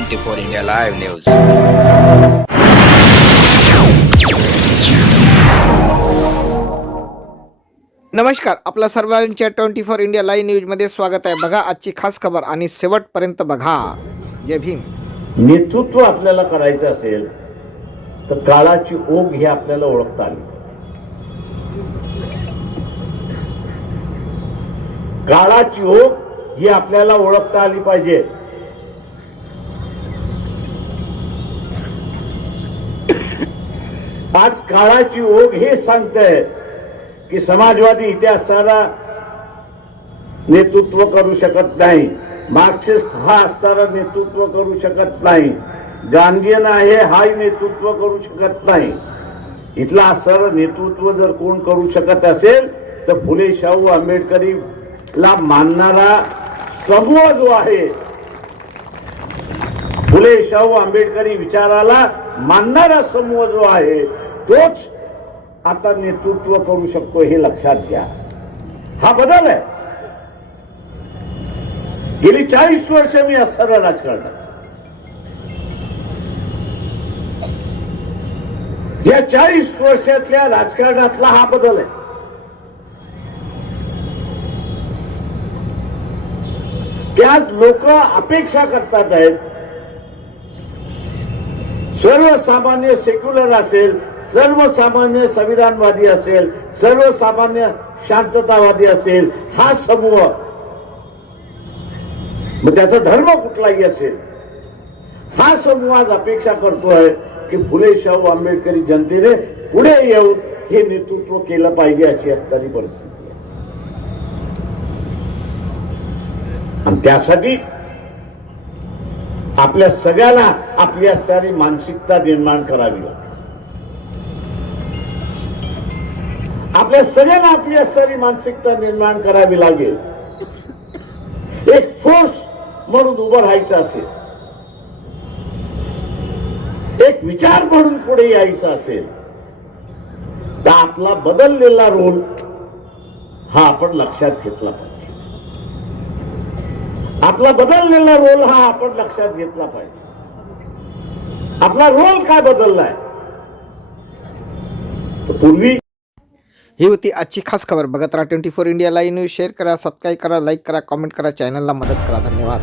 24 India Live News. नमस्कार, आपल्या सर्वांच्या 24 इंडिया लाईव्ह न्यूजमध्ये स्वागत आहे. बघा आजची खास खबर आणि शेवटपर्यंत बघा. जय भीम. नेतृत्व आपल्याला करायचं असेल तर काळाची ओघ ही आपल्याला ओळखता आली. काळाची ओघ ही आपल्याला ओळखता आली पाहिजे. आज काळाची ओघ हे सांगते की समाजवादी इतिहासाला नेतृत्व करू शकत नाही, मार्क्सिस्ट हा असणारा नेतृत्व करू शकत नाही, गांधीयन आहे हाही नेतृत्व करू शकत नाही. इथला असणारं नेतृत्व जर कोण करू शकत असेल तर फुले शाहू आंबेडकरीला मानणारा समूह जो आहे, फुले शाहू आंबेडकरी विचाराला मानणारा समूह जो आहे तोच आता नेतृत्व करू शकतो, हे लक्षात घ्या. हा बदल आहे. गेली 40 वर्ष मी असणारा राजकारणात, या 40 वर्षातल्या राजकारणातला हा बदल आहे. त्यात लोक अपेक्षा करतात आहेत, सर्वसामान्य सेक्युलर असेल, सर्वसामान्य संविधानवादी असेल, सर्वसामान्य शांततावादी असेल, हा समूह, मग त्याचा धर्म कुठलाही असेल, हा समूह आज अपेक्षा करतोय की फुले शाहू आंबेडकरी जनतेने पुढे येऊन हे नेतृत्व केलं पाहिजे, अशी असणारी परिस्थिती आहे. आणि त्यासाठी आपल्या सगळ्यांना आपली असणारी मानसिकता निर्माण करावी लागते. आपल्या सगळ्यांना आपली असणारी मानसिकता निर्माण करावी लागेल. एक फोर्स म्हणून उभं राहायचं असेल, एक विचार म्हणून पुढे यायचं असेल तर आपला बदललेला रोल हा आपण लक्षात घेतला पाहिजे. आपला बदललेला रोल हा आपण लक्षात घेतला पाहिजे. आपला रोल काय बदललाय? पूर्वी ही होती आजची खास खबर. बघत राहा 24 इंडिया लाईव्ह न्यूज. शेअर करा, सबस्क्राईब करा, लाईक करा, कमेंट करा, चॅनलला मदत करा. धन्यवाद.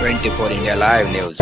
24 India Live News.